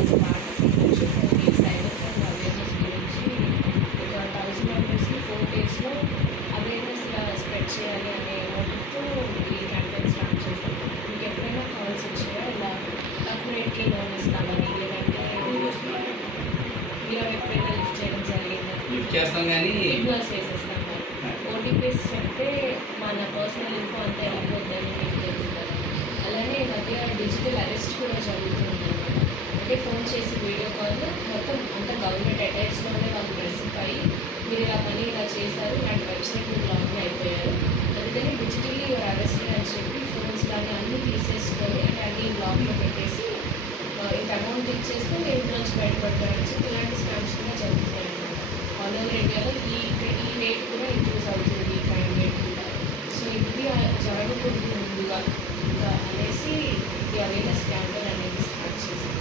As a part of internship ఈ cyber crime awareness గురించి ఒక 1000 మెంబర్స్‌కి 4 డేస్‌లో అవేర్‌నెస్ ఇలా స్ప్రెడ్ చేయాలి అనే మోటివ్‌తో ఈ క్యాంపెయిన్ స్టార్ట్ చేశాం. మీకు ఎప్పుడైనా కాల్స్ వచ్చాయా ఇలా తక్కువ రేట్‌కి లోన్ ఇస్తామని, లేదంటే మీరు ఎప్పుడైనా లిఫ్ట్ చేయడం జరిగిందా? లిఫ్ట్ చేస్తాం కానీ ఇగ్నోర్ చేసేస్తాం. ఓటీపీస్ చెప్తే మన పర్సనల్ ఇన్ఫో అంతా వెళ్ళిపోతుందని మీకు తెలుసు కదా. అలానే ఈ మధ్య డిజిటల్ అరెస్ట్ కూడా జరుగుతుంది. అంటే ఫోన్ చేసి వీడియో కాల్ మొత్తం అంతా గవర్నమెంట్ అటాచ్లోనే వాళ్ళు ప్రెసిప్ అయ్యి మీరు ఇలా పని ఇలా చేశారు, ఇలాంటి వెబ్సైట్ మీరు లాగిన్ అయిపోయారు, అందుకని డిజిటల్లీ యువర్ అరెస్టెడ్ అని చెప్పి ఫోన్స్ కానీ అన్నీ తీసేసుకొని అంటే అన్నీ బ్లాక్లో పెట్టేసి ఇంత అమౌంట్ ఇచ్చేస్తే మీరు ఇంట్లోంచి బయటపడతారని చెప్పి ఇలాంటి స్కామ్స్ కూడా జరుగుతున్నాయి అన్నమాట. ఆల్ ఓవర్ ఇండియాలో ఈ రేట్ కూడా ఇంక్రీజ్ అవుతుంది, ఈ క్రైమ్ రేట్ కూడా. సో ఇది జరగకూడదు ముందుగా ఇంకా అనేసి ఈ అవేర్నెస్ క్యాంపెయిన్ అనేది స్టార్ట్ చేశాం.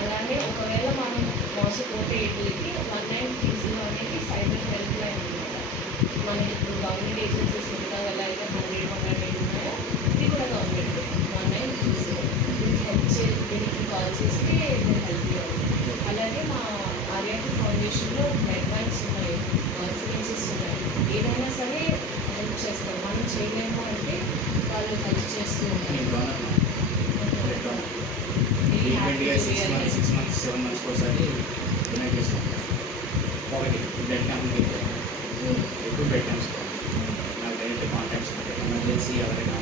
అలానే ఒకవేళ మనం మోసపోతే వీటికి 1930 అనేది సైబర్ హెల్ప్ లైన్ అనమాట. మనకి ఇప్పుడు గవర్నమెంట్ ఏజెన్సీస్ ఉంటా ఎలా అయితే 100 ఉన్నాయో ఇది కూడా గవర్నమెంట్ 1930 దీనికి కాల్ చేస్తే నేను హెల్ప్ చేయాలి. అలాగే మా ఆర్యాకి ఫౌండేషన్లో బ్లడ్ బ్యాంక్స్ ఉన్నాయి, సిలిండర్స్ ఉన్నాయి. ఏదైనా సరే హెల్ప్ చేస్తారు. మనం చేయలేము అంటే వాళ్ళు హెల్ప్ చేస్తూ ఉంటారు. 6 months 7 months ఒకసారి డొనేట్ చేస్తాం. ఒకటి బ్లడ్ క్యాంప్కి ఎక్కువ బ్లడ్ క్యాంప్స్ నాకు డైరెక్ట్ కాంటాక్ట్స్ ఉంటాయి. ఎమర్జెన్సీ ఎవరైనా